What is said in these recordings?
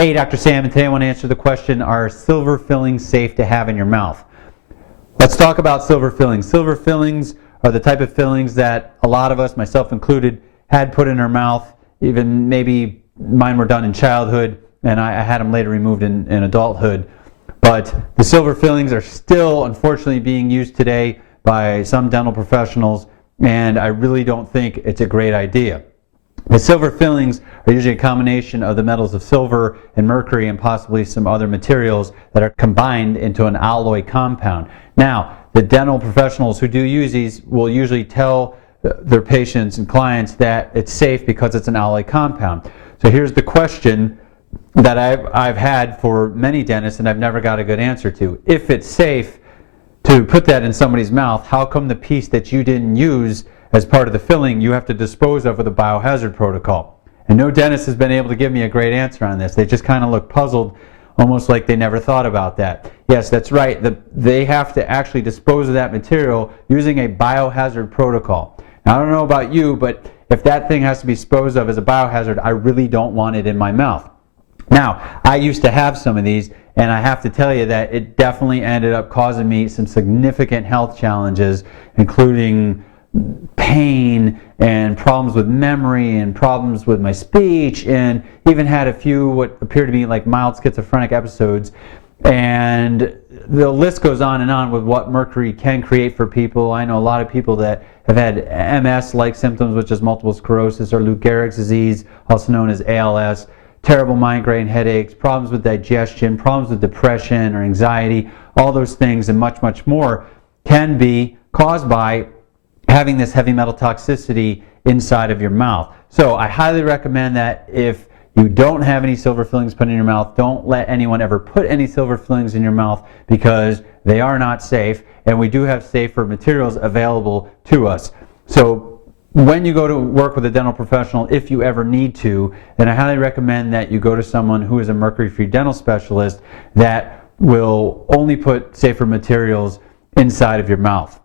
Hey, Dr. Sam, and today I want to answer the question, are silver fillings safe to have in your mouth? Let's talk about silver fillings. Silver fillings are the type of fillings that a lot of us, myself included, had put in our mouth. Even maybe mine were done in childhood, and I had them later removed in adulthood. But the silver fillings are still, unfortunately, being used today by some dental professionals, and I really don't think it's a great idea. The silver fillings are usually a combination of the metals of silver and mercury and possibly some other materials that are combined into an alloy compound. Now, the dental professionals who do use these will usually tell their patients and clients that it's safe because it's an alloy compound. So here's the question that I've had for many dentists and I've never got a good answer to. If it's safe to put that in somebody's mouth, how come the piece that you didn't use as part of the filling you have to dispose of with a biohazard protocol? And no dentist has been able to give me a great answer on this. They just kind of look puzzled, almost like they never thought about that. Yes, that's right. They have to actually dispose of that material using a biohazard protocol. Now, I don't know about you, but if that thing has to be disposed of as a biohazard, I really don't want it in my mouth. Now, I used to have some of these, and I have to tell you that it definitely ended up causing me some significant health challenges, including pain and problems with memory and problems with my speech, and even had a few what appear to be like mild schizophrenic episodes. And the list goes on and on with what mercury can create for people. I know a lot of people that have had MS-like symptoms, which is multiple sclerosis, or Lou Gehrig's disease, also known as ALS, terrible migraine headaches, problems with digestion, problems with depression or anxiety. All those things and much, much more can be caused by having this heavy metal toxicity inside of your mouth. So I highly recommend that if you don't have any silver fillings put in your mouth, don't let anyone ever put any silver fillings in your mouth, because they are not safe, and we do have safer materials available to us. So when you go to work with a dental professional, if you ever need to, then I highly recommend that you go to someone who is a mercury-free dental specialist that will only put safer materials inside of your mouth.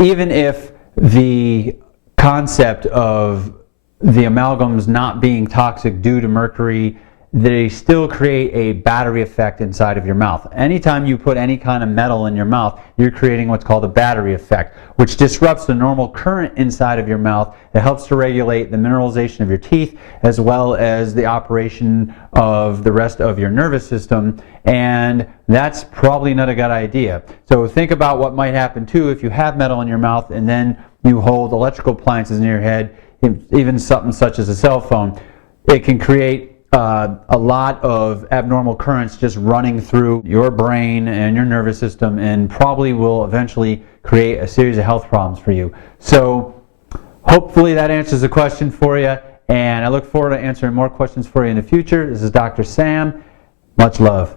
Even if the concept of the amalgams not being toxic due to mercury, they still create a battery effect inside of your mouth. Anytime you put any kind of metal in your mouth, you're creating what's called a battery effect, which disrupts the normal current inside of your mouth. It helps to regulate the mineralization of your teeth as well as the operation of the rest of your nervous system, and that's probably not a good idea. So think about what might happen too if you have metal in your mouth and then you hold electrical appliances near your head, even something such as a cell phone. It can create a lot of abnormal currents just running through your brain and your nervous system, and probably will eventually create a series of health problems for you. So hopefully that answers the question for you, and I look forward to answering more questions for you in the future. This is Dr. Sam. Much love.